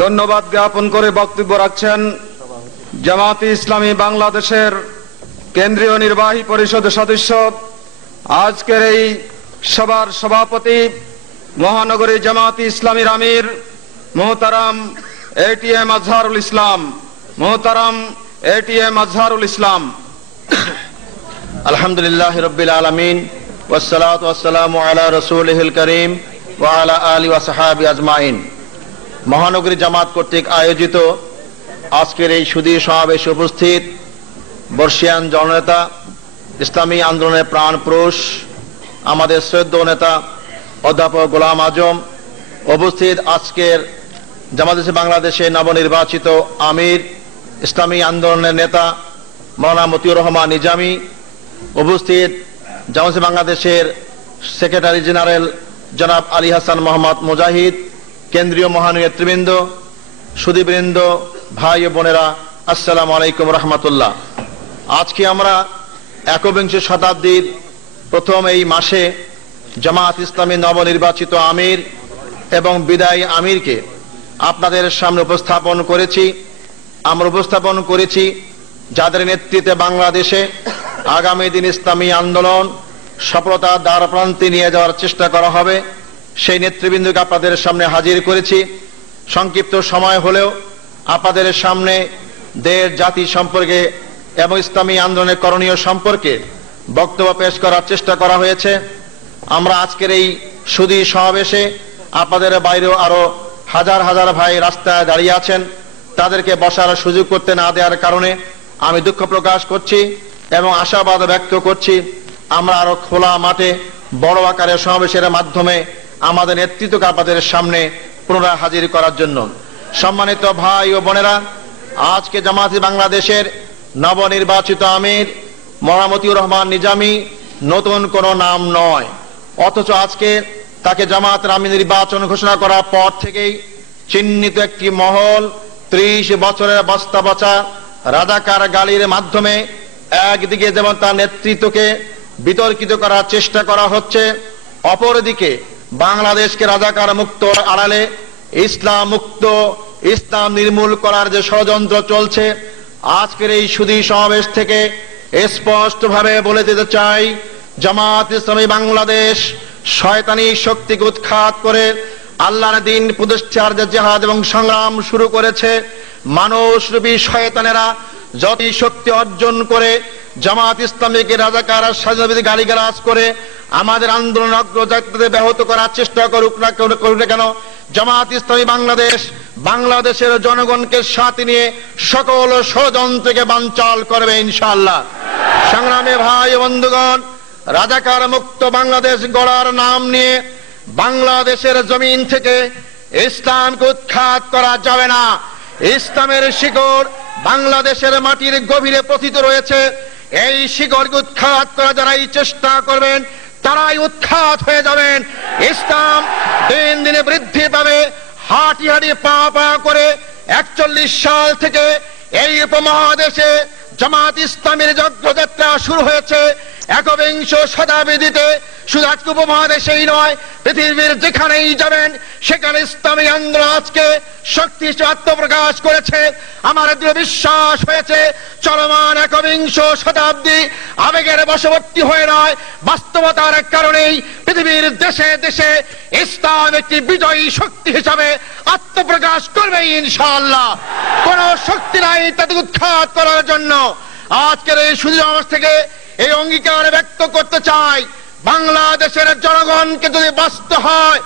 ধন্যবাদ জ্ঞাপন করে বক্তব্য রাখছেন জামায়াতে ইসলামী বাংলাদেশের কেন্দ্রীয় নির্বাহী পরিষদের সদস্য, আজকের এই সভার সভাপতি, মহানগরী জামায়াতে ইসলামীর আমির মোহতারাম এটিএম আজহারুল ইসলাম। মোহতারাম এটিএম আজহারুল ইসলাম। আলহামদুলিল্লাহ রাব্বিল আলামিন ওয়াসসালাতু ওয়াসসালামু আলা রাসূলিহিল কারীম ওয়া আলা আলিহি ওয়া সাহবিহি আজমাইন। মহানগরী জামাত কর্তৃক আয়োজিত আজকের এই সুধী সমাবেশে উপস্থিত বর্ষিয়ান জননেতা, ইসলামী আন্দোলনের প্রাণ পুরুষ, আমাদের শ্রদ্ধেয় নেতা অধ্যাপক গোলাম আজম, উপস্থিত আজকের জামায়াতে বাংলাদেশের নবনির্বাচিত আমির, ইসলামী আন্দোলনের নেতা মাওলানা মতিউর রহমান নিজামী, উপস্থিত জামায়াতে বাংলাদেশের সেক্রেটারি জেনারেল জনাব আলী হাসান মোহাম্মদ মুজাহিদ, কেন্দ্রীয় মহানেতৃবৃন্দ, সুধীবৃন্দ, ভাই ও বোনেরা, আসসালামু আলাইকুম রহমতুল্লাহ। আজকে আমরা একবিংশ শতাব্দীর প্রথম এই মাসে জামায়াত ইসলামী নবনির্বাচিত আমির এবং বিদায়ী আমিরকে আপনাদের সামনে উপস্থাপন করেছি। আমরা উপস্থাপন করেছি যাদের নেতৃত্বে বাংলাদেশে আগামী দিন ইসলামী আন্দোলন সফলতার দ্বারপ্রান্তে নিয়ে যাওয়ার চেষ্টা করা হবে। সেই নেতৃবৃন্দকে আপনাদের সামনে হাজির করেছি। সংক্ষিপ্ত সময় হলেও আপনাদের সামনে দেশ জাতি সম্পর্কে এবং ইসলামী আন্দোলনের করণীয় সম্পর্কে বক্তব্য পেশ করার চেষ্টা করা হয়েছে। আমরা আজকের এই সুধী সমাবেশে আপনাদের বাইরেও আরো হাজার হাজার ভাই রাস্তায় দাঁড়িয়ে আছেন, তাদেরকে বসার সুযোগ করতে না দেওয়ার কারণে আমি দুঃখ প্রকাশ করছি এবং আশাবাদ ব্যক্ত করছি আমরা আরো খোলা মাঠে বড় আকারে সমাবেশের মাধ্যমে আমাদের নেতৃত্বকে আপনাদের সামনে পুনরায় হাজির করার জন্য। সম্মানিত ভাই ও বোনেরা, আজকে জামায়াতে বাংলাদেশের নবনির্বাচিত আমির মাওলানা মতিউর রহমান নিজামী নতুন কোনো নাম নয়, অথচ আজকে তাকে জামায়াতের আমির নির্বাচন ঘোষণা করার পর থেকেই চিহ্নিত একটি মহল 30 বছরের বস্তা বচা রাজাকার গালির মাধ্যমে একদিকে যেমন তার নেতৃত্বকে বিতর্কিত করার চেষ্টা করা হচ্ছে, অপরদিকে বাংলাদেশকে রাজাকার মুক্ত আড়ালে ইসলাম মুক্ত, ইসলাম নির্মূল করার যে ষড়যন্ত্র চলছে, আজকের এই সুধী সমাবেশ থেকে স্পষ্টভাবে বলে দিতে চাই, জামায়াত ইসলামী বাংলাদেশ শয়তানি শক্তিকে উৎখাত করে আল্লাহর দ্বীন প্রতিষ্ঠার যে জিহাদ এবং সংগ্রাম শুরু করেছে, মানুষরূপী শয়তানেরা যত শক্তি অর্জন করে জামায়াত ইসলামীকে রাজাকার স্বাধীনতাবিরোধী গালিগালাজ করে আমাদের আন্দোলন অগ্রযাত্রাতে ব্যাহত করার চেষ্টা করুক না কেন, জামায়াত ইসলামী বাংলাদেশ বাংলাদেশের জনগণকে সাথে নিয়ে সকল ষড়যন্ত্রকে বানচাল করবে ইনশাআল্লাহ। সংগ্রামী ভাই বন্ধুগণ, রাজাকার মুক্ত বাংলাদেশ গড়ার নাম নিয়ে বাংলাদেশের জমিন থেকে ইসলামকে উৎখাত করা যাবে না। ইসলামের শিকড় বাংলাদেশের মাটির গভীরে পতিত রয়েছে। এই শিকড়কে উৎখাত করা যারাই চেষ্টা করবেন তারাই উৎখাত হয়ে যাবেন। ইসলাম দিন দিনে বৃদ্ধি পাবে। হাঁটি হাঁটি পা পা করে 41 সাল থেকে এই উপমহাদেশে জামায়াত ইসলামীর অগ্রযাত্রা শুরু হয়েছে। একবিংশ শতাব্দীতে শুধু আজকে উপমহাদেশেই নয়, পৃথিবীর যেখানেই যাবেন সেখানে ইসলামী আন্দোলন আজকে শক্তি আত্মপ্রকাশ করেছে। আমার দৃঢ় বিশ্বাস হয়েছে চলমান একবিংশ শতাব্দী আবেগের বশবর্তী হয়ে নয়, বাস্তবতার কারণেই পৃথিবীর দেশে দেশে ইসলাম একটি বিজয়ী শক্তি হিসাবে আত্মপ্রকাশ করবে ইনশাআল্লাহ। কোন শক্তি নাই তাদের উৎখাত করার জন্য। আজকের এই সুযোগ থেকে এই অঙ্গীকার ব্যক্ত করতে চাই, বাংলাদেশের জনগণকে যদি বাঁচতে হয়,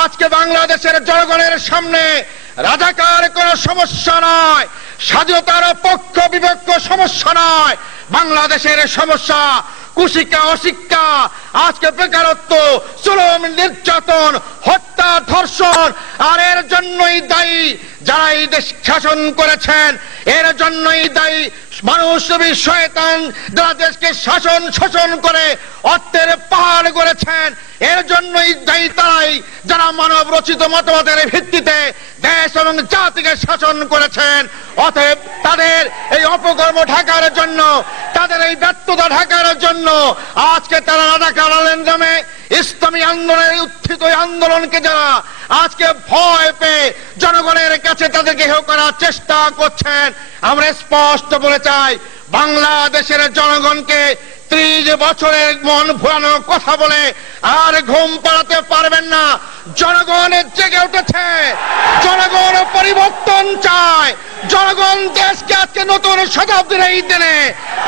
আজকে বাংলাদেশের জনগণের সামনে রাজাকার কোন সমস্যা নয়, স্বাধীনতার পক্ষ বিপক্ষ সমস্যা নয়। বাংলাদেশের সমস্যা কুশিক্ষা, অশিক্ষা, আজকে বেকারত্ব, জুলুম, নির্যাতন, হত্যা, ধর্ষণ। আর এর জন্যই দায়ী যারা এই দেশ শাসন করেছেন, এর জন্যই দায়ী মানুষরূপী শয়তান যারা দেশকে শাসন শোষণ করে অর্থের পাহাড় করেছেন। এর জন্যই দায়ী তারাই যারা মানব রচিত মতবাদের ভিত্তিতে দেশ এবং জাতিকে শাসন করেছেন। অতএব তাদের এই অপকর্ম ঢাকার জন্য, তাদের এই ব্যর্থতা ঢাকার জন্য আজকে তারা রাজাকার নামে ইসলামী আন্দোলনের উত্থিত আন্দোলনকে যারা আজকে ভয় পেয়ে জনগণের কাছে তাদেরকে হেয় করার চেষ্টা করছেন, আমরা স্পষ্ট বলে চাই বাংলাদেশের জনগণকে 30 বছরের মন ভুলানো কথা বলে আর ঘুম পাড়াতে পারবেন না। জনগণ জেগে উঠেছে, জনগণ পরিবর্তন চায়, জনগণ দেশকে আজকে নতুন শতাব্দীর এই দিনে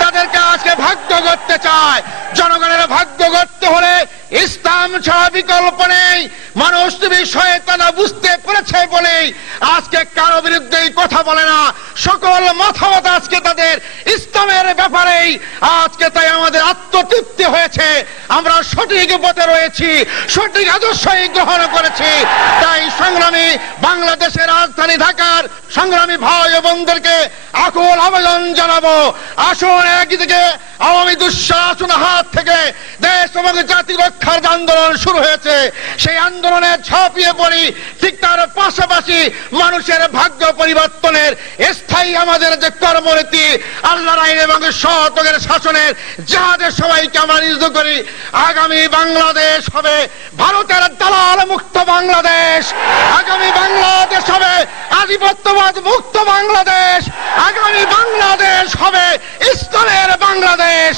তাদেরকে আজকে ভাগ্য করতে চায়। জনগণের ভাগ্য করতে হলে ইসলাম ছাড়া বিকল্প নেই। মানুষ বিষয়ে তারা বুঝতে পেরেছে বলেই আজকে কারো বিরুদ্ধে কথা বলে না, সকল মতামত আজকে তাদের ইসলামের ব্যাপারেই। আজকে তাই আমাদের আত্মতৃপ্তি হয়েছে, আমরা সঠিক পথে রয়েছি, সঠিক আদর্শই গ্রহণ করেছি। তাই সংগ্রামী বাংলাদেশের রাজধানী ঢাকার সংগ্রামী ভাই ও বোনদেরকে আকুল আবেদন জানাবো, আসুন একদিকে আওয়ামী দুঃশাসন হাত থেকে দেশ এবং জাতি রক্ষার যে আন্দোলন শুরু হয়েছে সেই আন্দোলনে ঝাঁপিয়ে পড়ি, ঠিক তার পাশাপাশি মানুষের ভাগ্য পরিবর্তনের স্থায়ী আমাদের যে কর্মনীতি, আল্লাহর আইন এবং সৎ-এর শাসনের যাহাদের সবাইকে আমরা নিয়োজিত করি। আগামী বাংলাদেশ হবে ভারতের দালাল মুক্ত বাংলাদেশ, আগামী বাংলাদেশ হবে আধিপত্যবাদ মুক্ত বাংলাদেশ, আগামী বাংলাদেশ হবে ইসলামের বাংলাদেশ।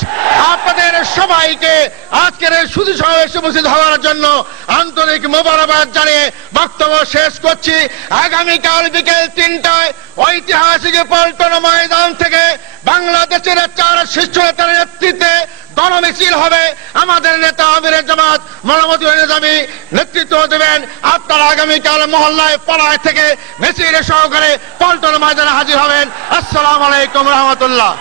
আপনাদের সবাইকে আজকের এই সুধী সমাবেশে উপস্থিত হওয়ার জন্য আন্তরিক মোবারকবাদ জানিয়ে বক্তব্য শেষ করছি। আগামীকাল বিকেল 3টায় ঐতিহাসিক পল্টন ময়দান থেকে বাংলাদেশের 4 শীর্ষ নেতার নেতৃত্বে গণমিছিল হবে। আমাদের নেতা আমিরে জামাত মোহাম্মদুল নিজামী নেতৃত্ব দেবেন। আপনারা আগামীকাল মহল্লায় পাড়ায় থেকে মিছিল সহকারে পল্টন ময়দানে হাজির হবেন। আসসালামু আলাইকুম রহমতুল্লাহ।